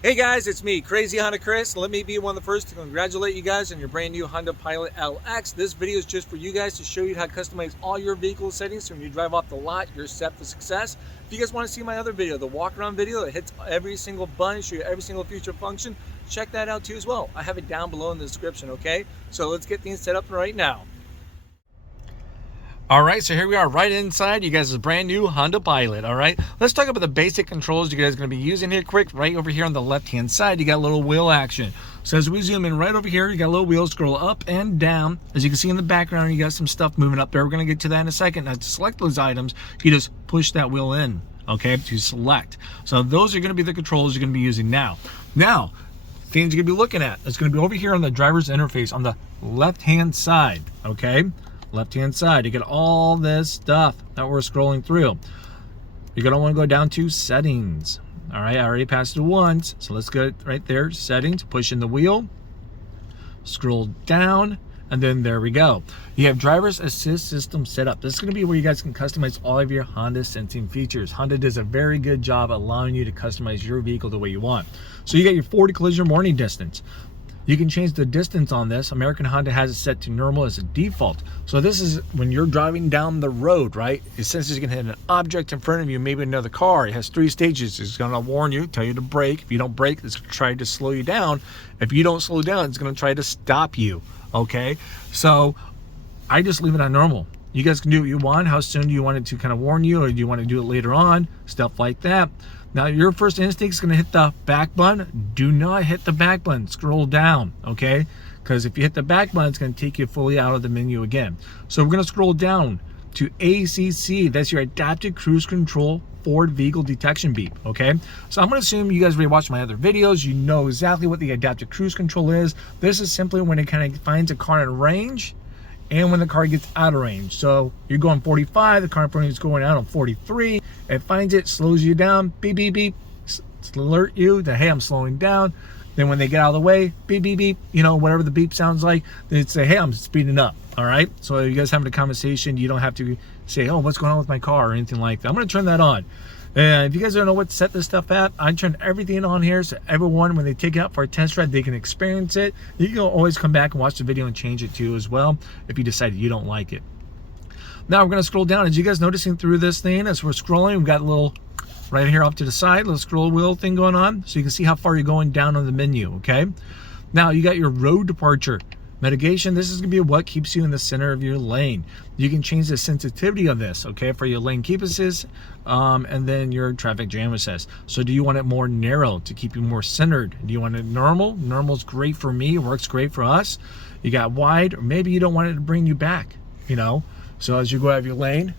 Hey guys, it's me, Crazy Honda Chris. Let me be one of the first to congratulate you guys on your brand new Honda Pilot LX. This video is just for you guys to show you how to customize all your vehicle settings so when you drive off the lot, you're set for success. If you guys want to see my other video, the walk around video that hits every single button, show you every single feature function, check that out too as well. I have it down below in the description, okay? So let's get things set up right now. All right, so here we are right inside you guys' brand new Honda Pilot. All right, let's talk about the basic controls you guys are going to be using here quick. Right over here on the left hand side, you got a little wheel action. So as we zoom in right over here, you got a little wheel, scroll up and down. As you can see in the background, you got some stuff moving up there. We're going to get to that in a second. Now to select those items, you just push that wheel in, okay, to select. So those are going to be the controls you're going to be using now. Now, things you're going to be looking at, it's going to be over here on the driver's interface on the left hand side, okay? Left hand side, you get all this stuff that we're scrolling through. You're gonna want to go down to settings. All right, I already passed it once, so let's go right there, settings, push in the wheel, scroll down, and then there we go. You have driver's assist system set up. This is going to be where you guys can customize all of your Honda sensing features. Honda does a very good job allowing you to customize your vehicle the way you want. So you got your forward collision warning distance. You can change the distance on this. American Honda has it set to normal as a default. So this is when you're driving down the road, right? It senses you can hit an object in front of you, maybe another car. It has 3 stages. It's going to warn you, tell you to brake. If you don't brake, it's going to try to slow you down. If you don't slow down, it's going to try to stop you, okay? So I just leave it on normal. You guys can do what you want. How soon do you want it to kind of warn you, or do you want to do it later on? Stuff like that. Now, your first instinct is going to hit the back button. Do not hit the back button. Scroll down, okay? Because if you hit the back button, it's going to take you fully out of the menu again. So we're going to scroll down to ACC. That's your Adaptive Cruise Control Forward Vehicle Detection Beep, okay? So I'm going to assume you guys already watched my other videos. You know exactly what the Adaptive Cruise Control is. This is simply when it kind of finds a car in range and when the car gets out of range. So you're going 45, the car in front of you is going out on 43. It finds it, slows you down, beep, beep, beep, alert you that, hey, I'm slowing down. Then when they get out of the way, beep, beep, beep, you know, whatever the beep sounds like, they'd say, hey, I'm speeding up, all right? So you guys having a conversation, you don't have to say, oh, what's going on with my car or anything like that. I'm gonna turn that on. And if you guys don't know what to set this stuff at, I turn everything on here so everyone, when they take it out for a test drive, they can experience it. You can always come back and watch the video and change it too as well if you decide you don't like it. Now we're going to scroll down. As you guys noticing through this thing, as we're scrolling, we've got a little right here off to the side, little scroll wheel thing going on, so you can see how far you're going down on the menu, okay? Now you got your road departure. Mitigation, this is going to be what keeps you in the center of your lane. You can change the sensitivity of this, okay, for your lane keep assist, and then your traffic jam assist. So do you want it more narrow to keep you more centered? Do you want it normal? Normal's great for me, it works great for us. You got wide, or maybe you don't want it to bring you back, you know? So as you go out of your lane,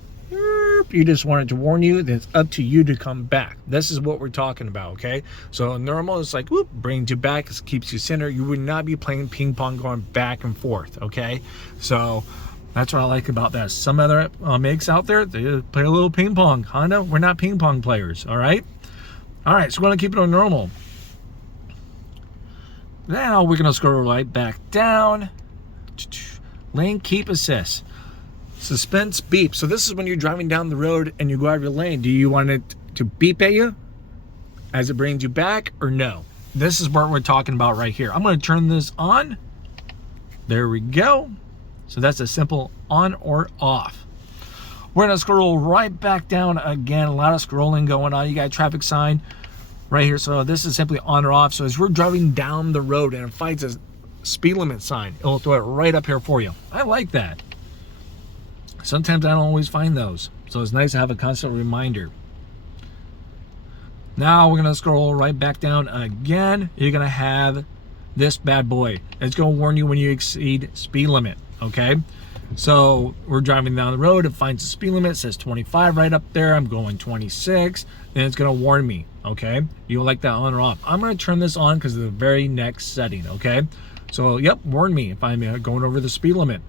you just want it to warn you, then it's up to you to come back. This is what we're talking about, okay? So normal is like, whoop, brings you back, it keeps you centered. You would not be playing ping pong going back and forth, okay? So that's what I like about that. Some other makes out there, they play a little ping pong. Honda, we're not ping pong players, all right? All right, so we're gonna keep it on normal. Now we're gonna scroll right back down. Lane keep assist. Suspense beep. So this is when you're driving down the road and you go out of your lane. Do you want it to beep at you as it brings you back, or no? This is what we're talking about right here. I'm going to turn this on. There we go. So that's a simple on or off. We're going to scroll right back down again. A lot of scrolling going on. You got a traffic sign right here. So this is simply on or off. So as we're driving down the road and it finds a speed limit sign, it'll throw it right up here for you. I like that. Sometimes I don't always find those, so it's nice to have a constant reminder. Now we're going to scroll right back down again. You're going to have this bad boy. It's going to warn you when you exceed speed limit, okay? So we're driving down the road. It finds the speed limit. It says 25 right up there. I'm going 26, and it's going to warn me, okay? You like that on or off. I'm going to turn this on because of the very next setting, okay? So, yep, warn me if I'm going over the speed limit.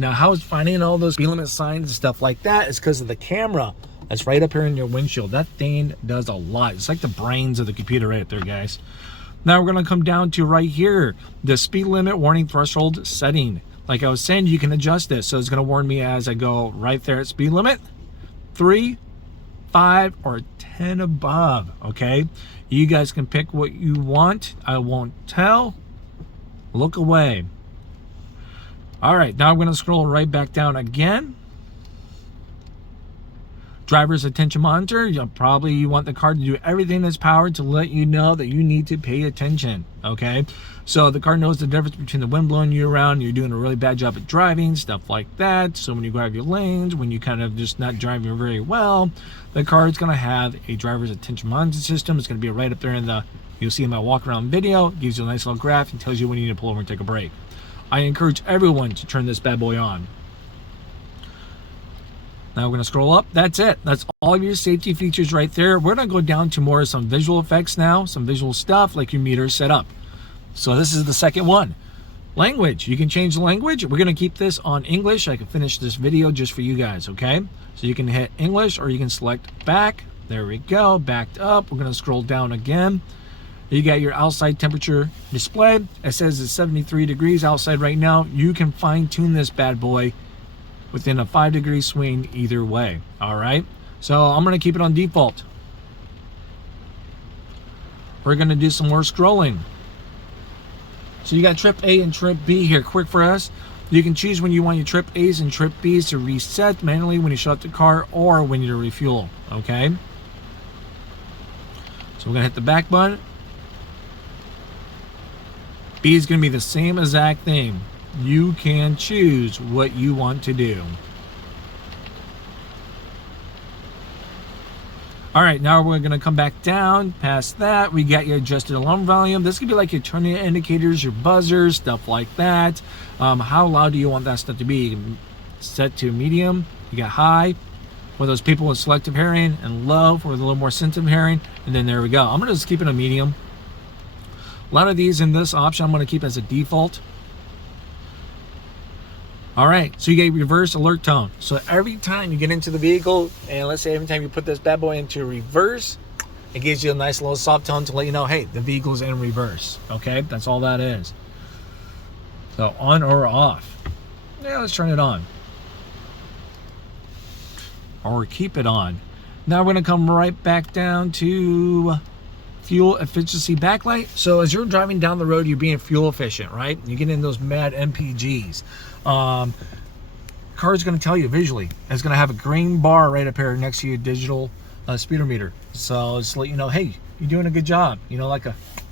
Now, how it's finding all those speed limit signs and stuff like that is because of the camera that's right up here in your windshield. That thing does a lot. It's like the brains of the computer right there, guys. Now we're going to come down to right here, the speed limit warning threshold setting. Like I was saying, you can adjust this. So it's going to warn me as I go right there at speed limit. 3, 5 or 10 above, okay? You guys can pick what you want. I won't tell. Look away. All right, now I'm going to scroll right back down again. Driver's attention monitor. You want the car to do everything that's powered to let you know that you need to pay attention, okay? So the car knows the difference between the wind blowing you around, you're doing a really bad job at driving, stuff like that. So when you grab your lanes, when you kind of just not driving very well, the car is going to have a driver's attention monitor system. It's going to be right up there in the, you'll see in my walk around video. It gives you a nice little graph and tells you when you need to pull over and take a break. I encourage everyone to turn this bad boy on. Now we're going to scroll up. That's it. That's all of your safety features right there. We're going to go down to more some visual effects now, some visual stuff like your meter setup. So this is the second one. Language. You can change the language. We're going to keep this on English. I can finish this video just for you guys, okay? So you can hit English or you can select back. There we go. Backed up. We're going to scroll down again. You got your outside temperature display. It says it's 73 degrees outside right now. You can fine tune this bad boy within a 5-degree swing either way. All right, so I'm going to keep it on default. We're going to do some more scrolling. So you got trip A and trip B here. Quick for us, you can choose when you want your trip A's and trip B's to reset manually when you shut the car or when you refuel. Okay, so we're going to hit the back button. B is going to be the same exact thing. You can choose what you want to do. All right, now we're going to come back down. Past that, we got your adjusted alarm volume. This could be like your turning indicators, your buzzers, stuff like that. How loud do you want that stuff to be? Set to medium. You got high for those people with selective hearing, and low for a little more sensitive hearing. And then there we go. I'm going to just keep it a medium. A lot of these in this option I'm going to keep as a default. All right, so you get reverse alert tone. So every time you get into the vehicle, and let's say every time you put this bad boy into reverse, it gives you a nice little soft tone to let you know, hey, the vehicle's in reverse. Okay, that's all that is. So on or off. Yeah, let's turn it on. Or keep it on. Now we're gonna come right back down to fuel efficiency backlight. So as you're driving down the road, you're being fuel efficient, right? You get in those mad MPGs. Car's going to tell you visually. It's going to have a green bar right up here next to your digital speedometer. So it's to let you know, hey, you're doing a good job. You know, like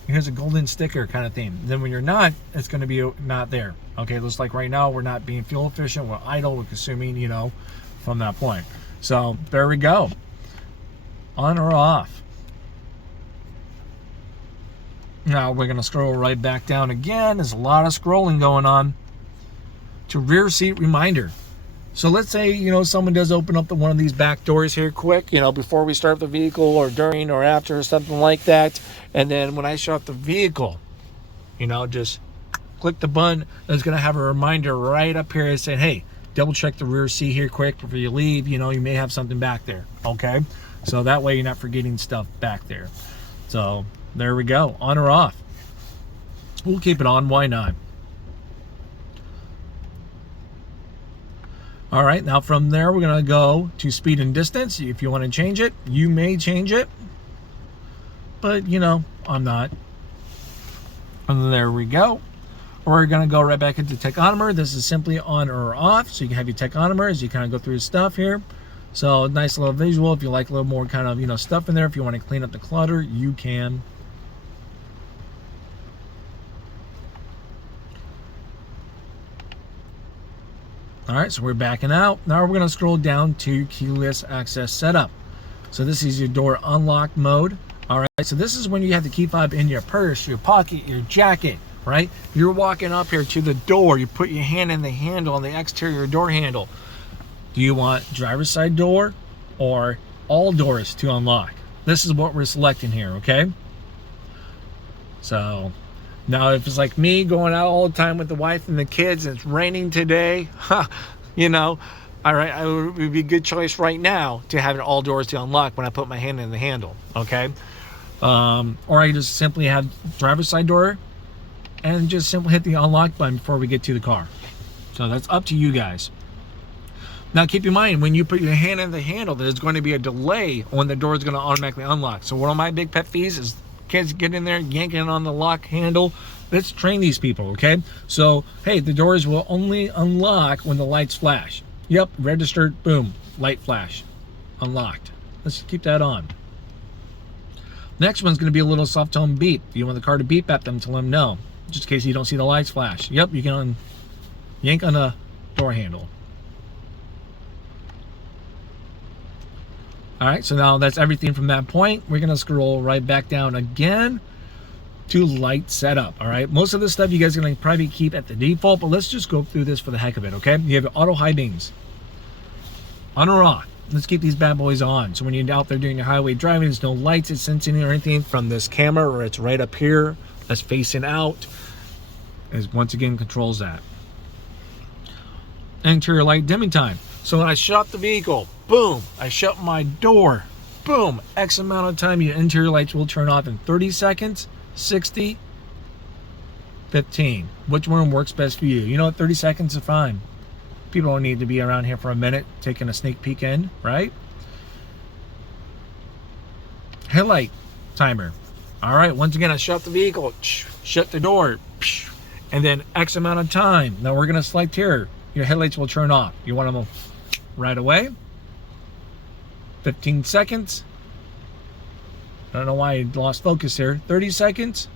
here's a golden sticker kind of thing. Then when you're not, it's going to be not there. Okay, looks like right now we're not being fuel efficient. We're idle. We're consuming, you know, from that point. So there we go. On or off. Now we're going to scroll right back down again. There's a lot of scrolling going on. To rear seat reminder. So let's say, you know, someone does open up one of these back doors here quick, you know, before we start the vehicle or during or after or something like that. And then when I shut the vehicle, you know, just click the button. It's going to have a reminder right up here saying, hey, double check the rear seat here quick before you leave. You know, you may have something back there. Okay. So that way you're not forgetting stuff back there. So there we go. On or off. We'll keep it on. Why not? All right, now from there, we're going to go to speed and distance. If you want to change it, you may change it. But, you know, I'm not. And there we go. We're going to go right back into tachometer. This is simply on or off. So you can have your tachometer as you kind of go through the stuff here. So nice little visual. If you like a little more kind of, you know, stuff in there, if you want to clean up the clutter, you can. All right, so we're backing out. Now we're going to scroll down to keyless access setup. So this is your door unlock mode. All right, so this is when you have the key fob in your purse, your pocket, your jacket, right? You're walking up here to the door. You put your hand in the handle on the exterior door handle. Do you want driver's side door or all doors to unlock? This is what we're selecting here, okay? So now, if it's like me going out all the time with the wife and the kids, and it's raining today, you know, all right, it would be a good choice right now to have all doors to unlock when I put my hand in the handle, okay? Or I just simply have driver's side door and just simply hit the unlock button before we get to the car. So that's up to you guys. Now keep in mind, when you put your hand in the handle, there's going to be a delay when the door is going to automatically unlock. So one of my big pet peeves is kids get in there yanking on the lock handle. Let's train these people, okay? So, hey, the doors will only unlock when the lights flash. Yep, registered, boom, light flash, unlocked. Let's keep that on. Next one's going to be a little soft tone beep. You want the car to beep at them to let them know, just in case you don't see the lights flash. Yep, you can yank on the door handle. All right, so now that's everything from that point. We're going to scroll right back down again to light setup. All right, most of this stuff you guys are going to probably keep at the default, but let's just go through this for the heck of it, okay? You have auto high beams. On or off. Let's keep these bad boys on. So when you're out there doing your highway driving, there's no lights it's sensing or anything from this camera, or it's right up here that's facing out. Is once again controls that. Interior light dimming time. So when I shut off the vehicle, boom, I shut my door, boom, X amount of time, your interior lights will turn off in 30 seconds, 60, 15. Which one works best for you? You know what, 30 seconds is fine. People don't need to be around here for a minute taking a sneak peek in, right? Headlight timer. All right, once again, I shut the vehicle, shut the door, and then X amount of time. Now we're gonna select here. Your headlights will turn off. You want them right away. 15 seconds. I don't know why I lost focus here. 30 seconds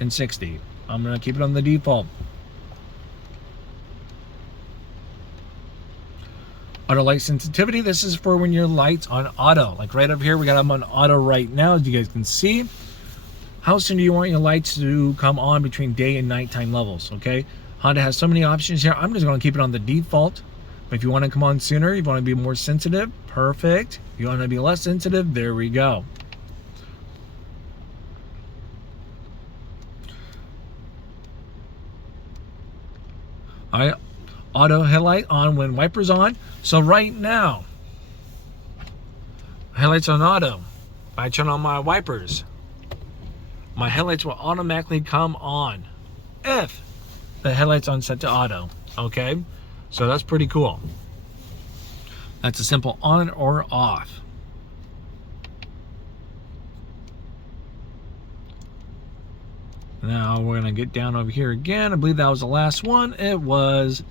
and 60. I'm gonna keep it on the default. Auto light sensitivity. This is for when your lights on auto. Like right up here, we got them on auto right now, as you guys can see. How soon do you want your lights to come on between day and nighttime levels? Okay, Honda has so many options here. I'm just going to keep it on the default. But if you want to come on sooner, you want to be more sensitive, perfect. If you want to be less sensitive, there we go. All right, auto headlight on when wipers on. So right now, headlights on auto. I turn on my wipers, my headlights will automatically come on if the headlights on set to auto. Okay, so that's pretty cool. That's a simple on or off. Now we're gonna get down over here again. I believe that was the last one. It was.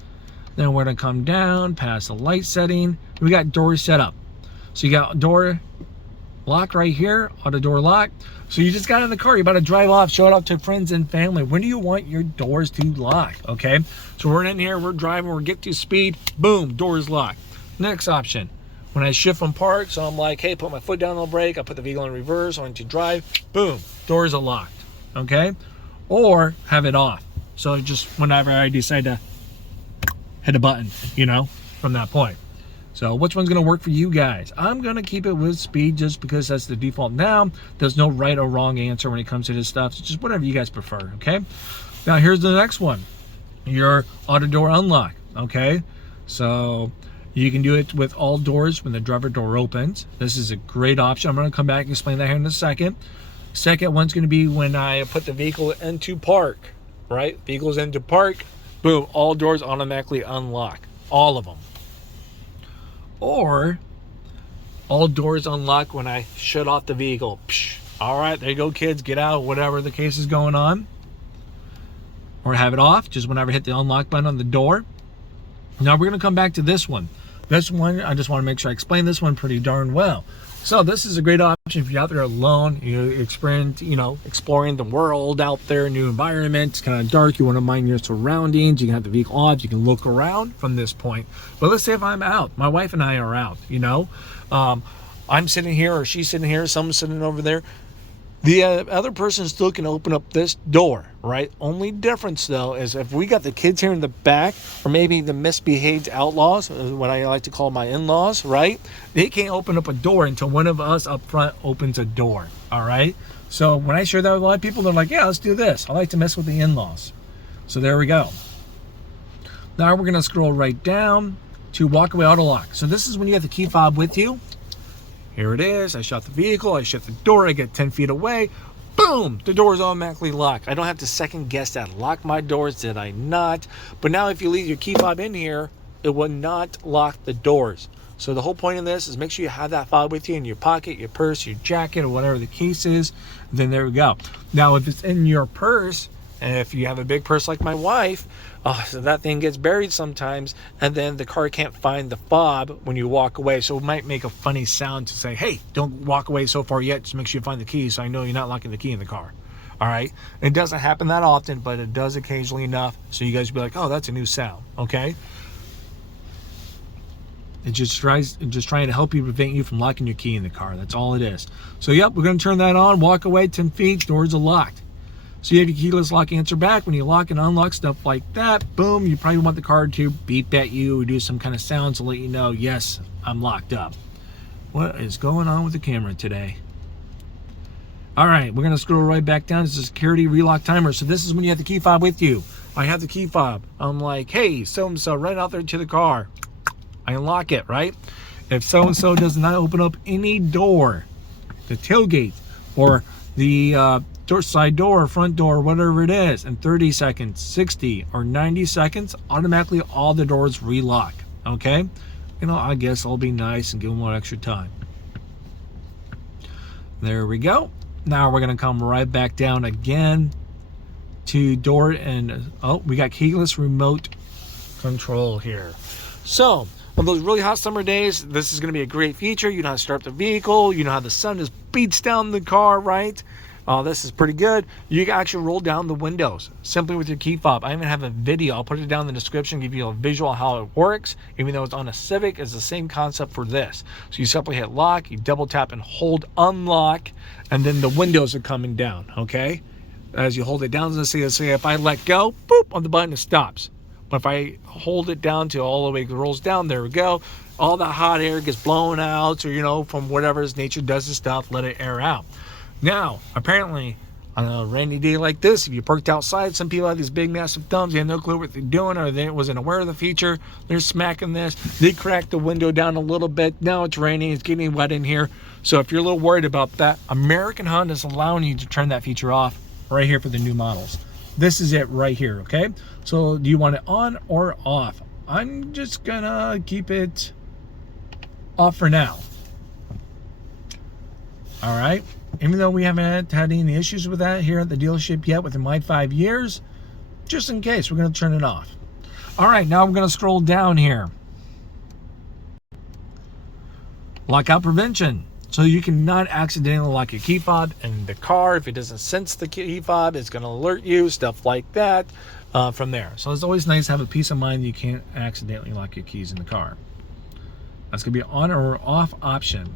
Then we're gonna come down past the light setting. We got door setup. So you got door lock right here, auto door lock. So you just got in the car, you're about to drive off, show it off to friends and family. When do you want your doors to lock? Okay, so we're in here, we're driving, we're get to speed, boom, doors locked. Next option, when I shift from park, so I'm like, hey, put my foot down on the brake, I put the vehicle in reverse, I want to drive, boom, doors are locked. Okay, or have it off. So just whenever I decide to hit a button, you know, from that point. So which one's going to work for you guys? I'm going to keep it with speed just because that's the default now. There's no right or wrong answer when it comes to this stuff. It's just whatever you guys prefer, okay? Now here's the next one. Your auto door unlock, okay? So you can do it with all doors when the driver door opens. This is a great option. I'm going to come back and explain that here in a second. Second one's going to be when I put the vehicle into park, right? Vehicle's into park, boom, all doors automatically unlock, all of them. Or all doors unlock when I shut off the vehicle. Psh, all right, there you go, kids, get out, whatever the case is going on. Or have it off, just whenever I hit the unlock button on the door. Now we're gonna come back to this one. This one, I just wanna make sure I explain this one pretty darn well. So this is a great option if you're out there alone, you experience, you know, exploring the world out there, new environment, it's kind of dark, you want to mind your surroundings, you can have the vehicle off, you can look around from this point. But let's say if I'm out, my wife and I are out, you know, I'm sitting here or she's sitting here, someone's sitting over there. The other person still can open up this door, right? Only difference, though, is if we got the kids here in the back, or maybe the misbehaved outlaws, what I like to call my in-laws, right? They can't open up a door until one of us up front opens a door, all right? So when I share that with a lot of people, they're like, yeah, let's do this. I like to mess with the in-laws. So there we go. Now we're going to scroll right down to walkaway auto lock. So this is when you have the key fob with you. Here it is. I shut the vehicle, I shut the door, I get 10 feet away. Boom, the door is automatically locked. I don't have to second guess that. Lock my doors, did I not? But now if you leave your key fob in here, it will not lock the doors. So the whole point of this is make sure you have that fob with you in your pocket, your purse, your jacket, or whatever the case is. Then there we go. Now, if it's in your purse, and if you have a big purse like my wife, so that thing gets buried sometimes, and then the car can't find the fob when you walk away. So it might make a funny sound to say, hey, don't walk away so far yet. Just make sure you find the key so I know you're not locking the key in the car. All right? It doesn't happen that often, but it does occasionally enough. So you guys will be like, oh, that's a new sound. Okay? It just trying to help you, prevent you from locking your key in the car. That's all it is. So, yep, we're going to turn that on. Walk away 10 feet. Doors are locked. So you have your keyless lock answer back. When you lock and unlock, stuff like that, boom, you probably want the car to beep at you or do some kind of sound to let you know, yes, I'm locked up. What is going on with the camera today? All right, we're going to scroll right back down to the security relock timer. So this is when you have the key fob with you. I have the key fob. I'm like, hey, so-and-so, right out there to the car. I unlock it, right? If so-and-so does not open up any door, the tailgate or the side door, front door, whatever it is, in 30 seconds, 60 or 90 seconds, automatically all the doors relock. Okay? You know, I guess I'll be nice and give them more extra time. There we go. Now we're going to come right back down again to door, and we got keyless remote control here. So on those really hot summer days, this is going to be a great feature. You know how to start the vehicle. You know how the sun just beats down the car, right? This is pretty good. You can actually roll down the windows simply with your key fob. I even have a video. I'll put it down in the description, give you a visual how it works. Even though it's on a Civic, it's the same concept for this. So you simply hit lock, you double tap and hold unlock, and then the windows are coming down, okay? As you hold it down, let's say if I let go, boop, on the button, it stops. But if I hold it down to all the way it rolls down, there we go. All the hot air gets blown out, or, you know, from whatever nature does the stuff, let it air out. Now, apparently, on a rainy day like this, if you parked outside, some people have these big, massive thumbs. They have no clue what they're doing, or they wasn't aware of the feature. They're smacking this. They cracked the window down a little bit. Now it's raining. It's getting wet in here. So if you're a little worried about that, American Honda is allowing you to turn that feature off right here for the new models. This is it right here, okay? So do you want it on or off? I'm just going to keep it off for now. All right? Even though we haven't had any issues with that here at the dealership yet within my 5 years, just in case, we're going to turn it off. All right, now I'm going to scroll down here. Lockout prevention. So you cannot accidentally lock your key fob in the car. If it doesn't sense the key fob, it's going to alert you, stuff like that from there. So it's always nice to have a peace of mind that you can't accidentally lock your keys in the car. That's going to be an on or off option.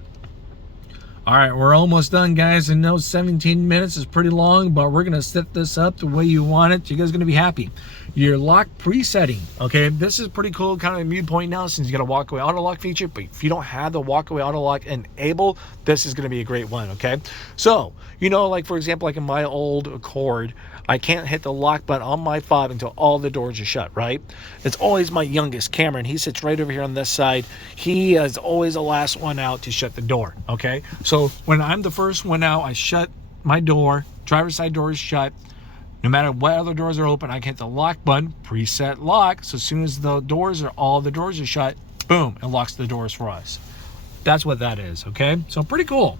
All right, we're almost done, guys. I know 17 minutes is pretty long, but we're going to set this up the way you want it. You guys are going to be happy. Your lock presetting, okay? This is pretty cool, kind of a moot point now since you got a walkaway auto lock feature, but if you don't have the walkaway auto lock enabled, this is going to be a great one, okay? So, you know, like for example, like in my old Accord, I can't hit the lock button on my fob until all the doors are shut, right? It's always my youngest, Cameron. He sits right over here on this side. He is always the last one out to shut the door, okay? So when I'm the first one out, I shut my door, driver's side door is shut. No matter what other doors are open, I can hit the lock button, preset lock. So as soon as all the doors are shut, boom, it locks the doors for us. That's what that is, okay? So pretty cool.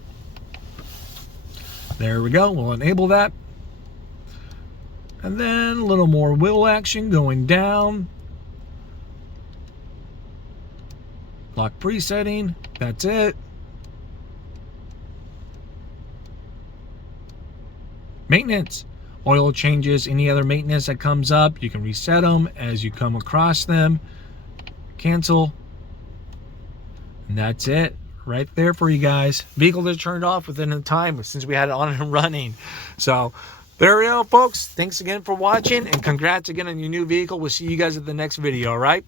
There we go. We'll enable that. And then a little more wheel action going down. Lock presetting. That's it. Maintenance. Oil changes, any other maintenance that comes up, you can reset them as you come across them. Cancel. And that's it. Right there for you guys. Vehicle is turned off within the time since we had it on and running. So there we go, folks. Thanks again for watching, and congrats again on your new vehicle. We'll see you guys at the next video, all right?